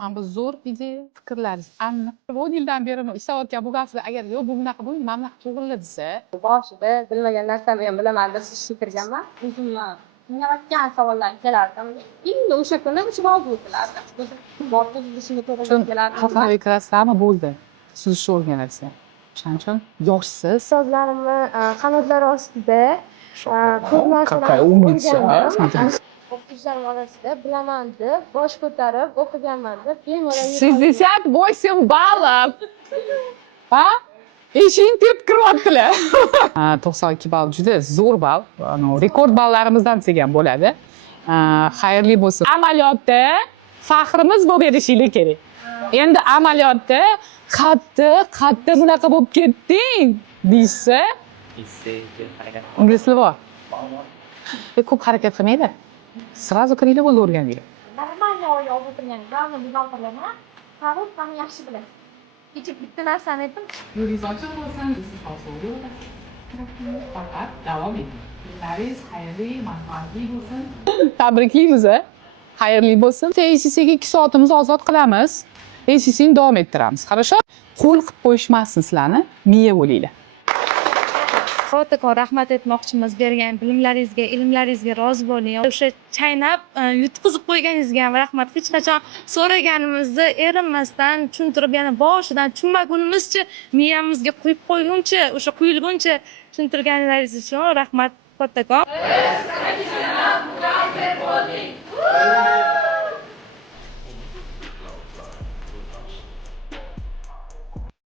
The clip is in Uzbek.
Bu zo'r ideya, fikrlaringiz aniq. 10 yildan beri ishlayotgan buxgalterlar agar yo'q bu bunaqa bo'lmaydi, mana bunaqa to'g'riladi desa, boshida bilmagan narsamni ham bilaman deb ishga kirganman. O'zimni qiynayotgan savollar kelardi. Endi o'sha kuni javob o'tilardi. Boshqa ishimga to'g'ri kelardi. xalqaro kirasizlarmi bo'ldi. Suzishni o'rganasiz. O'shaning uchun yoshsiz. Ustozlarimni qanotlari ostida ko'p narsalarni Umidsiz. o'rgandim. O'qituvchilarim orasida bilaman deb bosh ko'tarib o'qiganman deb bemalol 68 ball. Ha? Eshikni tepib kiryaptilar. 92 ball juda zo'r ball. Rekord ballarimizdan desa ham bo'ladi. Xayrli bo'lsin. Amaliyotda faxrimiz bo'lib berishinglar kerak. Endi amaliyotda qattiq bunaqa bo'lib ketding deysa, ingliz tili bor. Ko'p harakat qilmaydi. Srazu kiringlar bo'ldi o'rganinglar. Normalniy oila olib o'tirgan ba'zi buxgalterlarni qaror ham yaxshi biladi. Kecha bitta narsani aytdim. Yo'lingiz ochiq bo'lsin, siz hozir faqat davom eting. Kunlaringiz xayrli, manfaatli bo'lsin. Tabriklaymiz. Xayrli bo'lsin. ACCga 2 soatimizni ozod qilamiz. ACCni davom ettiramiz. Хорошо? Qo'l qilib qo'yishmasin sizlarni, miya bo'linglar. Kattakon rahmat aytmoqchimiz bergan bilimlaringizga, ilmlaringizga rozi bo'ling. O'sha chaynab, yutqizib qo'yganingizga ham rahmat. Hech qachon so'raganimizni erinmasdan tushuntirib, yana boshidan tushunmagunimizcha miyamizga quyib qo'yguncha, o'sha quyilguncha tushuntirganingiz uchun rahmat kattakon.